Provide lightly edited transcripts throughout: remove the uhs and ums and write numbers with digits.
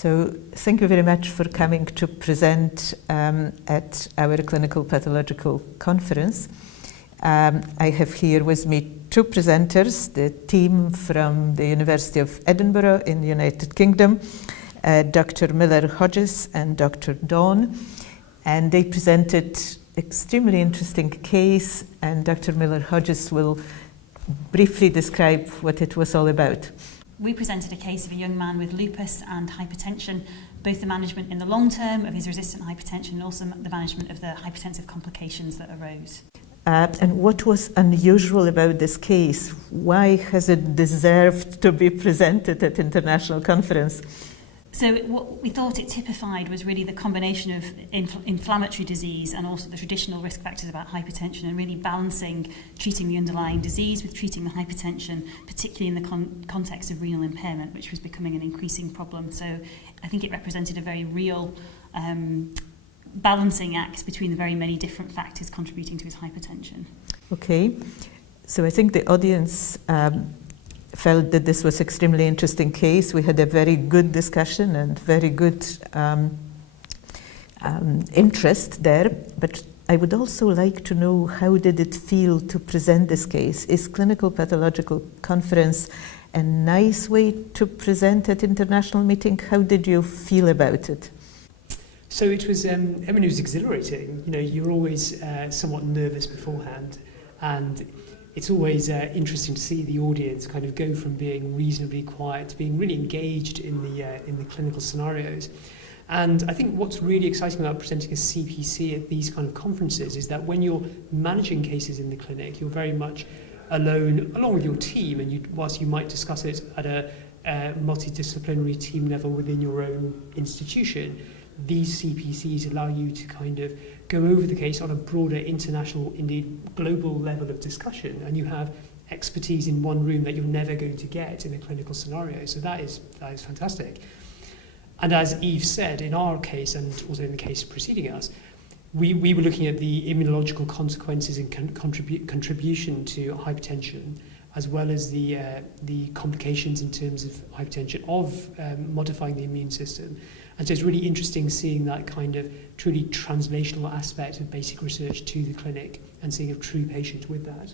So thank you very much for coming to present at our Clinical Pathological Conference. I have here with me two presenters, the team from the University of Edinburgh in the United Kingdom, Dr. Miller-Hodges and Dr. Dawn, and they presented extremely interesting case, and Dr. Miller-Hodges will briefly describe what it was all about. We presented a case of a young man with lupus and hypertension, both the management in the long term of his resistant hypertension and also the management of the hypertensive complications that arose. And what was unusual about this case? Why has it deserved to be presented at international conference? So what we thought it typified was really the combination of inflammatory disease and also the traditional risk factors about hypertension, and really balancing treating the underlying disease with treating the hypertension, particularly in the context of renal impairment, which was becoming an increasing problem. So I think it represented a very real balancing act between the very many different factors contributing to his hypertension. Okay, so I think the audience felt that this was extremely interesting case. We had a very good discussion and very good interest there, but I would also like to know, how did it feel to present this case? Is Clinical Pathological Conference a nice way to present at international meeting? How did you feel about it? So it was, it was exhilarating. You know, you're always somewhat nervous beforehand, and it's always interesting to see the audience kind of go from being reasonably quiet to being really engaged in the clinical scenarios. And I think what's really exciting about presenting a CPC at these kind of conferences is that when you're managing cases in the clinic, you're very much alone, along with your team, and whilst you might discuss it at a multidisciplinary team level within your own institution, these CPCs allow you to kind of go over the case on a broader international, indeed global level of discussion, and you have expertise in one room that you're never going to get in a clinical scenario. So that is fantastic. And as Eve said, in our case, and also in the case preceding us, we were looking at the immunological consequences and contribution to hypertension, as well as the complications in terms of hypertension of modifying the immune system. And so it's really interesting seeing that kind of truly translational aspect of basic research to the clinic and seeing a true patient with that.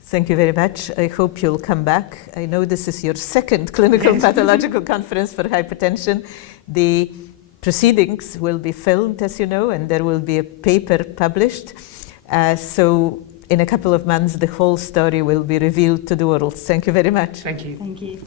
Thank you very much. I hope you'll come back. I know this is your second Clinical Pathological Conference for hypertension. The proceedings will be filmed, as you know, and there will be a paper published. So in a couple of months, the whole story will be revealed to the world. Thank you very much. Thank you. Thank you.